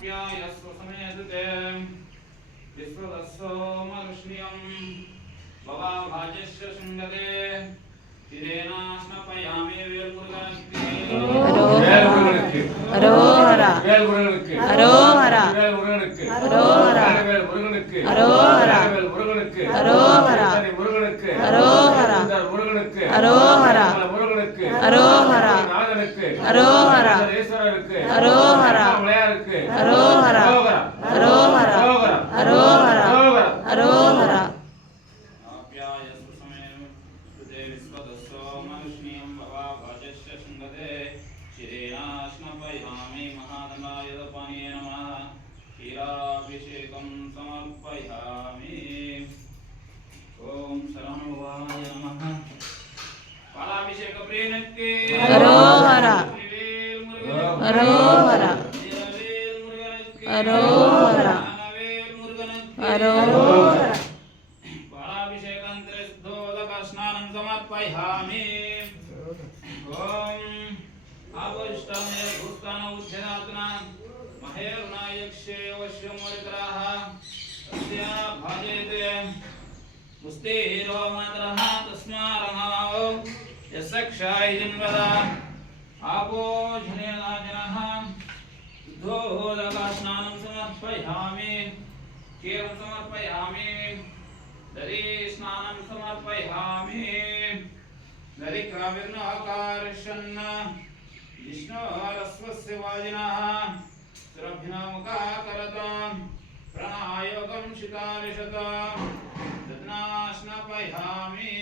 आप्यायस्व समेतते विश्वदस्सोमरुष्ण्यं भवाभाजस्य शृङ्गते तिरेणास्मपयामि वेल्मुरुगनक्के अरोहरा अरोहरा अरोहरा अरोहरा अरोहरा अरोहरा अरोहरा अरोहरा अरोहरा अरोहरा अरोहरा अरोहरा अरोहरा अरोहरा आप्यायस्व समेतते विश्वदस्सोमरुष्ण्यं भवाभाजस्य शृङ्गते तिरेणास्मपयामि महादण्डायुधपाणिये नमः क्षीराभिषेकं समर्पयामि ओम शरणवाय नमः पालाभिषेक प्रेनक्के अरोहरा अरोहरा अरोहरा अरोहरा पालाभिषेकान्तरे शुद्धोदक स्नानं समर्पयामि ओम आवष्टमे भूतान उच्चनात्ना महेरुनायक्षे वश्यमोरितराः तस्य भाजेते मुस्तेरो मातरः तस्मारमावो यस्क्षाय जन्मदा आपो जनेना जनः शुद्धोदक स्नानं समर्पयामि क्षीरं समर्पयामि दधि स्नानं समर्पयामि दधिक्राविर्नाकारशन्न विष्णोरस्वस्य वाजिनः सुरभिनमुखाकरतां प्रणायोगं शितारिषतां दध्नास्नपयामि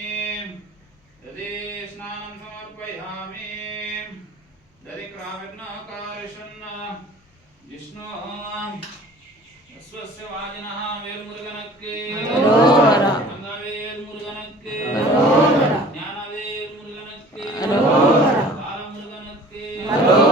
दधि स्नानं समर्पयामि दधिक्राविर्नाकारशन्न विष्णोरस्वस्य वाजिनः वेल्मुरुगनक्के अरोहरा वेल्मुरुगनक्के अरोहरा ज्ञानवेल्मुरुगनक्के अरोहरा कालमुरुगनक्के अरोहरा